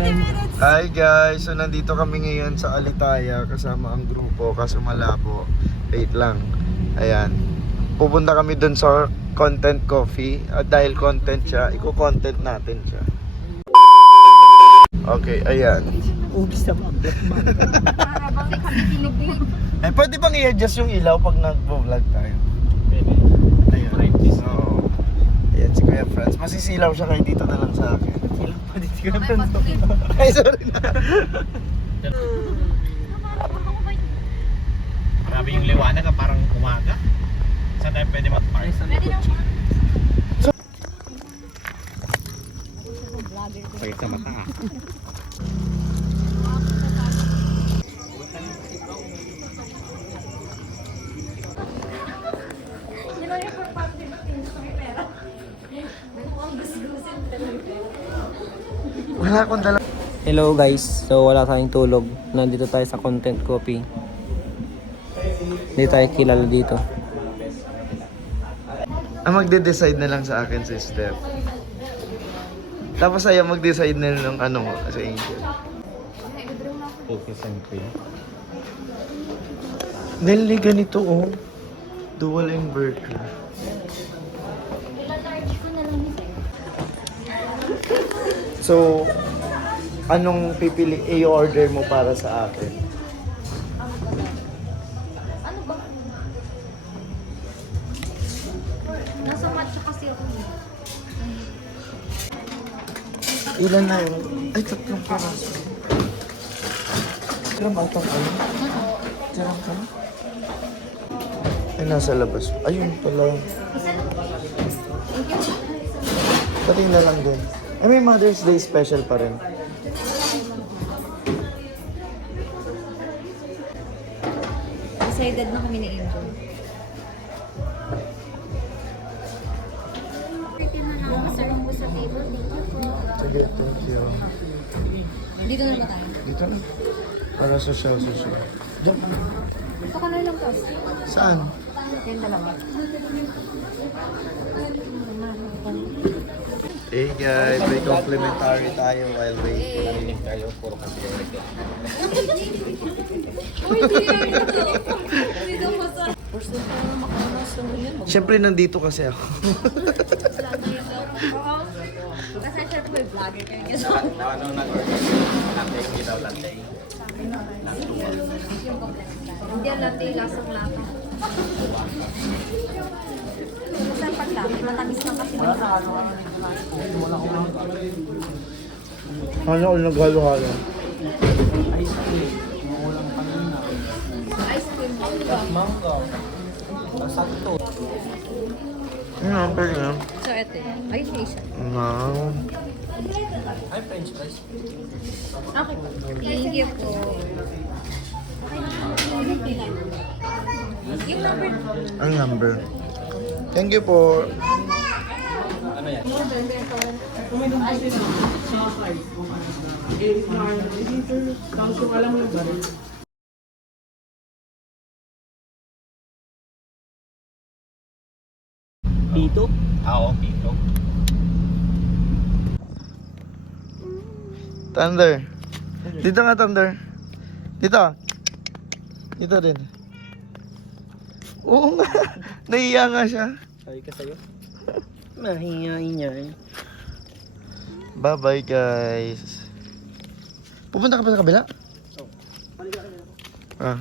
Hi guys, so nandito kami ngayon sa Alitaya kasama ang grupo kaso malabo. Wait lang. Ayan. Pupunta kami dun sa Content Coffee at dahil content siya, i-content natin siya. Okay, ayan. Ugis na mag-vlog man. Para bang kami kinig. Eh, pwede bang i-adjust yung ilaw pag nag-vlog tayo? Pwede. Ayan. So, ayan si Kuya Franz. Masisilaw siya kayo dito na lang sa akin. Silang pa dito ka Ay, na. patuloy. Ay, sorry na. Grabe yung liwanag ka, parang umaga. Saan tayo pwede mag-park? Pwede na po. Pwede sa mata ah. Wala akong dala. Hello guys, so wala tayong tulog. Nandito tayo sa Content Coffee. Hindi tayo kilala dito. Magde-decide na lang sa akin si Steph. Tapos ayaw mag-decide na lang ng ano sa Angel. Focus and pay. Dahil ganito oh. Dual inverter. So, anong pipili i-order mo para sa akin? Ano ba? Nasa matcha kasi ako. Ilan na yun? Ay, 3 piraso. Tiram ba itong ano? Tiram ka? Ay, nasa labas. Ayun pala. Isa lang. Thank you. Pati na lang din. Ay, may Mother's Day special pa rin. Decided na kami ni Angel. Pretty na lang kasarang mo sa table. Thank you po. Sige, thank you. Dito na ba tayo? Dito na. Para social. Diyan. Ito ka na lang po. Saan? Yan dalawa. Hey guys, may complimentary tayo while waiting. Narinig tayo, puro kasi yung nagkita. Uy, hindi daw masarap. Siyempre nandito kasi ako. Kasi syempre may vlogger kayo. Ano nag-order? Latte, hindi daw latte. Hindi ang latte, lasang lata. Kasi ang pagdami, matamis lang kasi. Ano ako naghalo-halo? Ice cream. Mango. Sakto. Ano, pwede na. So, ito yun. Ayun yung isa. Wow. Ay, french fries. Okay. Thank you po. Yung number. Ang number. Thank you po. Ano yan? Dito? Oo, pito. Thunder. Dito nga, Thunder. Dito. Dito din. Oo nga. Nahiya nga siya. Sabi ka sa'yo. Mahingain niya eh. Bye-bye, guys. Pupunta ka pa sa kabila? Oh. Balik ka na. Ah.